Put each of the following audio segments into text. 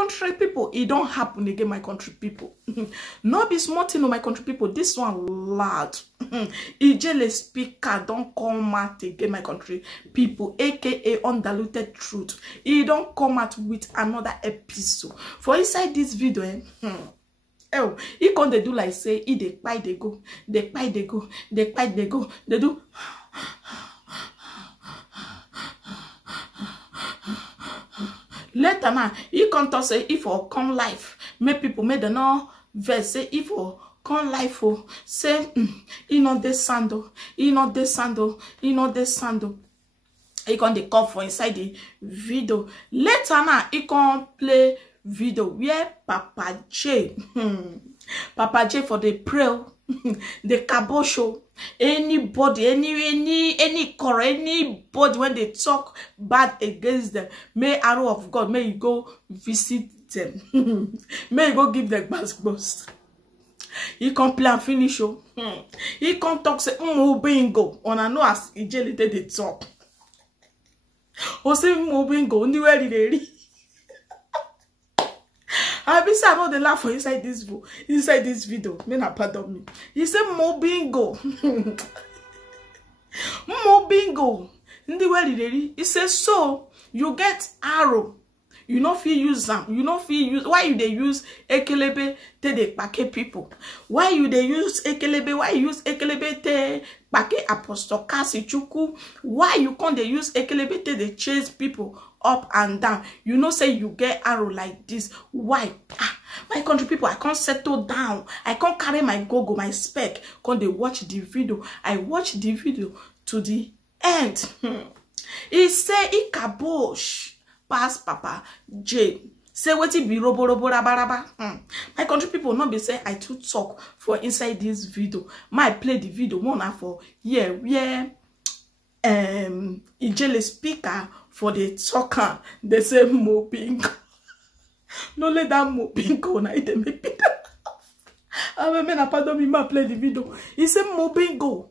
country people, it don't happen again, my country people. Not be smart, my country people. This one loud. Ijele speaker don't come out again, my country people, aka undiluted truth. He don't come out with another episode. For inside this video, oh, he can't they do like say, he they buy they go, they buy they go, they buy they go, they do. Later now, he can't talk say if or come life, make people make the no verse say if or come life or say he not this sandal, he not this sandal, he not this sandal. He can they come for inside the video. Later now, he can play video where Papa J, Papa J for the prayer, the cabo show. Anybody, any core, anybody when they talk bad against them, may arrow of God, may you go visit them, may you go give them bus. He can play and finish show. He can talk say bingo. On I know as Ijele did the talk. O say bingo. Anywhere they I be say I know the laugh for inside this video. May not pardon me. He said bingo. Bingo. He says so you get arrow. You know if you use them. You know if you use why you they use ekelebe te de pake people. Why you they use ekelebe? Why you use ekelebe te pake Apostle Kassy Chukwu? Why you can't they use ekelebe te de chase people up and down? You know say you get arrow like this. Why? My country people, I can't settle down. I can't carry my gogo, my spec. Can't they watch the video? I watch the video to the end. He say he kabosh. Pass Papa J. Say what it be robo raba. My country people not be say I too talk for inside this video. My play the video more now for where Ijele speaker for the talker. They say bingo. No let that bingo na ite me pita. I mean pardon me ma play the video. He say bingo.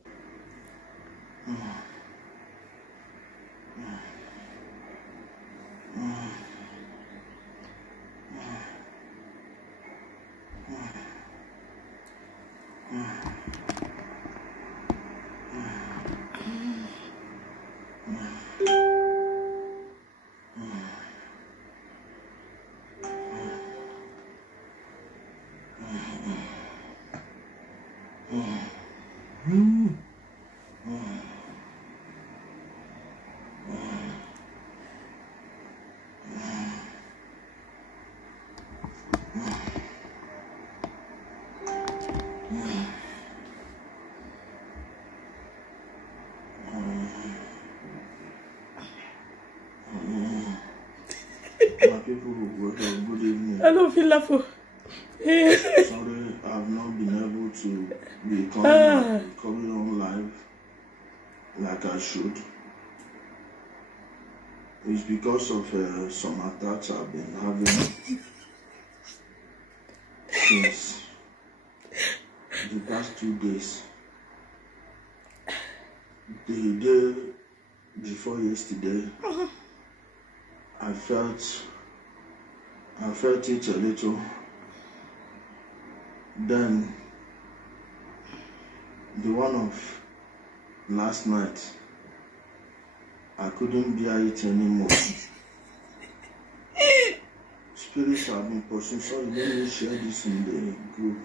My people who good evening. I don't feel laughing. Sorry, I've not been able to be coming on live like I should. It's because of some attacks I've been having since the past 2 days. The day before yesterday, I felt it a little. Then the one of last night, I couldn't bear it anymore. Spirits have been pursuing. Sorry, let me share this in the group.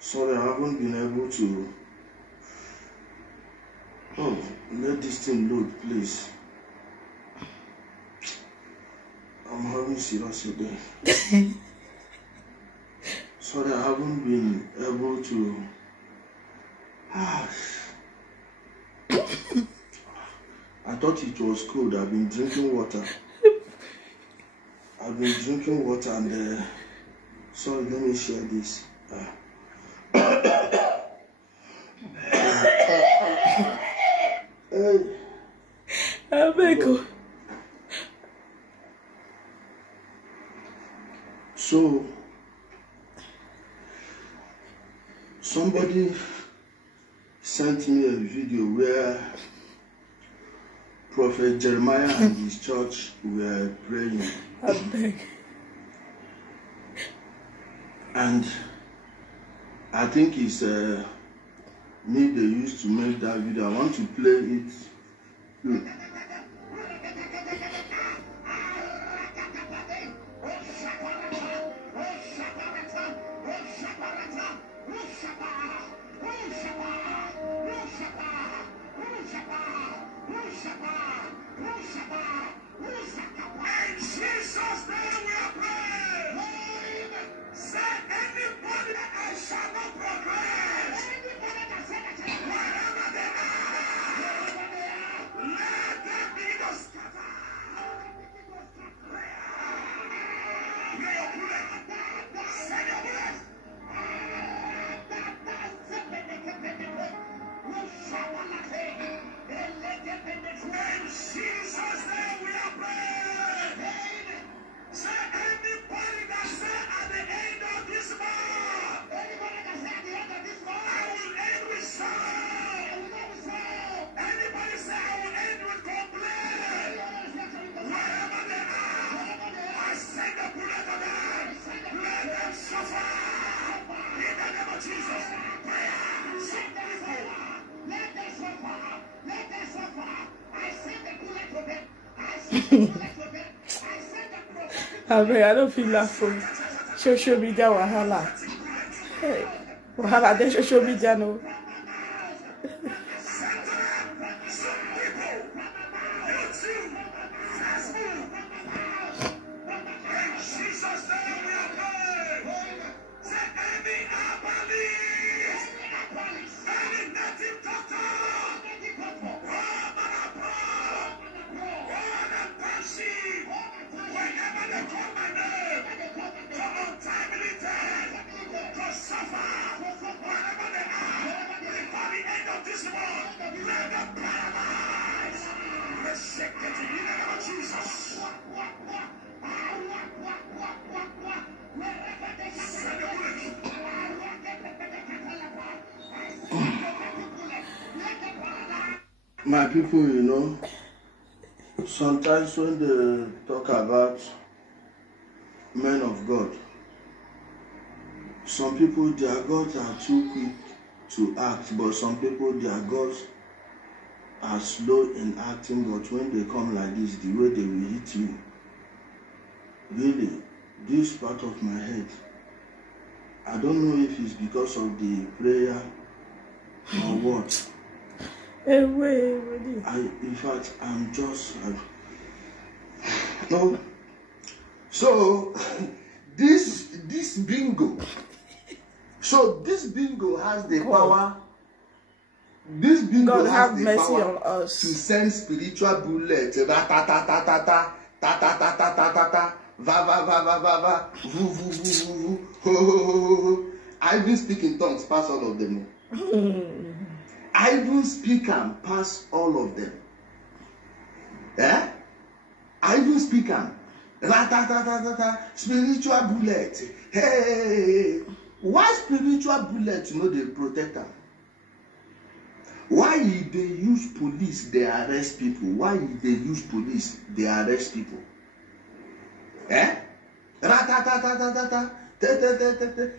Sorry, I haven't been able to. Oh, let this thing load, please. I'm having serious today. Sorry, I haven't been able to. I thought it was cold. I've been drinking water. And sorry, let me share this. So somebody sent me a video where Prophet Jeremiah and his church were praying. I beg. And I think it's me they used to make that video. I want to play it. Look. I mean, I don't feel laughing. Social media wahala. Hey, wahala, then social media no. My people, you know, sometimes when they talk about men of God, some people, their gods are too quick to act, but some people, their gods are slow in acting, but when they come like this, the way they will hit you, really, this part of my head, I don't know if it's because of the prayer or what. In fact, I'm just no. So this bingo. So this bingo has the power. This bingo God has have the mercy power on us to send spiritual bullets. Ta ta ta ta ta ta ta ta ta ta ta ta ta. Va va va va va va. Vu vu vu vu vu. I even speak in tongues past all of them. I even speak and pass all of them. Eh? I even speak and spiritual bullet. Hey, why spiritual bullet? You know they protect them. Why they use police? They arrest people. Why they use police? They arrest people. Eh?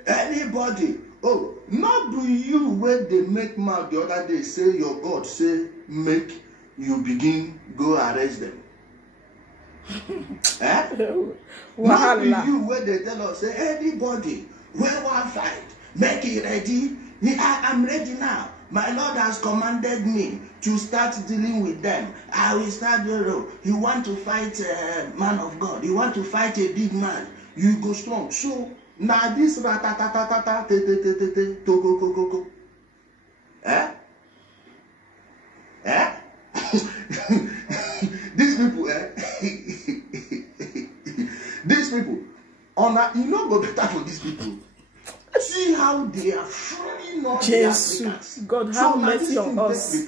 Anybody. Oh, not do you when they make mouth the other day say your God say make you begin go arrest them. Eh? Not do you when they tell us say anybody where one fight make it ready. Me, I am ready now. My Lord has commanded me to start dealing with them. I will start the road. You want to fight a man of God. You want to fight a big man. You go strong. So now this ratatatatata togo koko. Eh? Eh? These people, eh? These people, you know go better for these people. See how they are freeing all the Africans. God have mercy on us.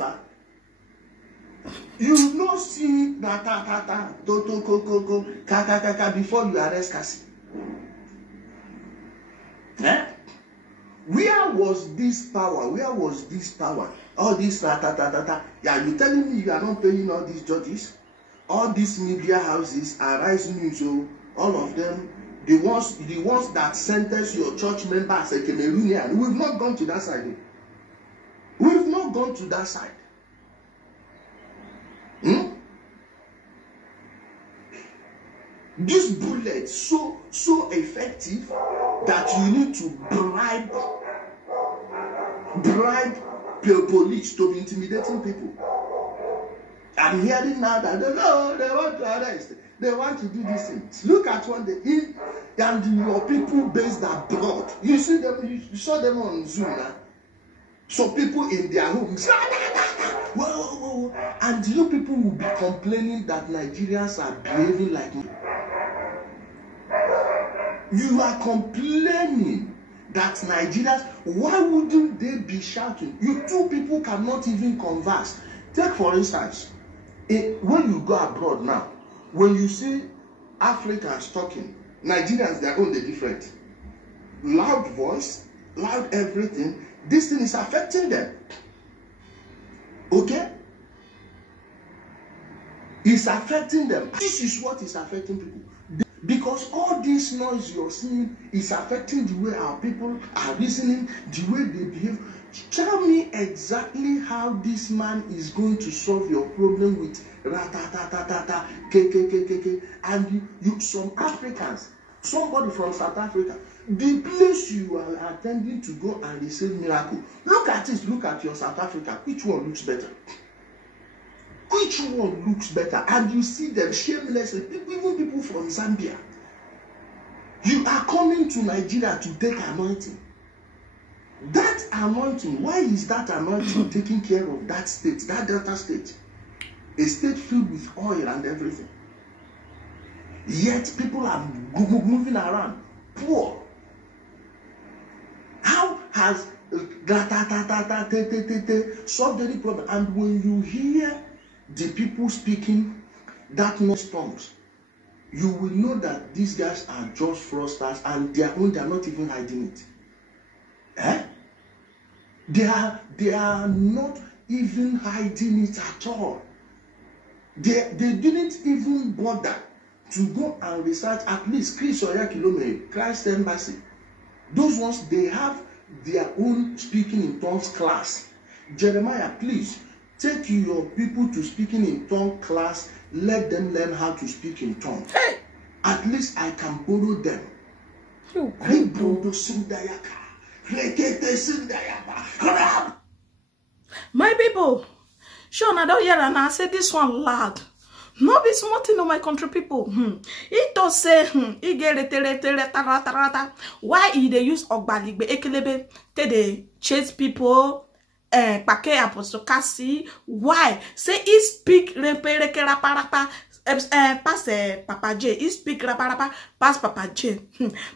You no see ta toto koko kaka before you arrest Kassy. Eh? Where was this power? Where was this power all this yeah, you telling me you are not paying all these judges, all these media houses, Arise News, so all of them, the ones that sentence your church member as a Cameroonian. We've not gone to that side. We've not gone to that side. This bullet so effective that you need to bribe police to be intimidating people. I'm hearing now that they want to arrest. They want to do these things. Look at what they eat, and your people based abroad. You see them, you saw them on Zoom now. So people in their homes, whoa, and you people will be complaining that Nigerians are behaving like me. You are complaining that Nigerians, why wouldn't they be shouting? You two people cannot even converse. Take for instance, when you go abroad now, when you see Africans talking, Nigerians, their own, they're different. Loud voice, loud everything. This thing is affecting them. Okay? It's affecting them. This is what is affecting people. Because all this noise you're seeing is affecting the way our people are reasoning, the way they behave. Tell me exactly how this man is going to solve your problem with ratatatata, kkkkk, and you some Africans, somebody from South Africa, the place you are attending to go and receive miracle. Look at it, look at your South Africa. Which one looks better? Which one looks better? And you see them shamelessly, even people from Zambia. You are coming to Nigeria to take anointing. That anointing, why is that anointing taking care of that state, that Delta state? A state filled with oil and everything. Yet people are moving around, poor. How has solved any problem? And when you hear the people speaking that knows tongues, you will know that these guys are just fraudsters, and they are not even hiding it. They are not even hiding it at all. They didn't even bother to go and research at least Christ Embassy. Those ones, they have their own speaking in tongues class. Jeremiah, please take your people to speaking in tongue class. Let them learn how to speak in tongue. Hey! At least I can borrow them. My people, sure, I don't hear and I say this one loud. No be small thing on my country people. It does say why they use ogbaligbe ekelebe they chase people. Pake Apostle Kassy. Why? Say he speak pass Papa J. He speak pass Papa J.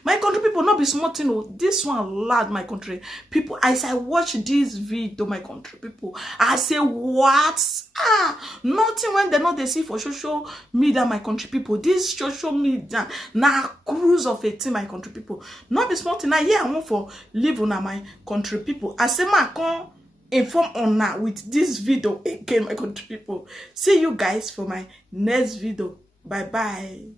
My country people not be small thing. This one loud, my country people. As I watch this video, my country people, I say what? Nothing when they not they see for social media, my country people. This social media na cruise of a team, my country people. Not be small thing. Now yeah, I want for live on my country people. I say my con inform on now with this video again, my country people. See you guys for my next video. Bye bye.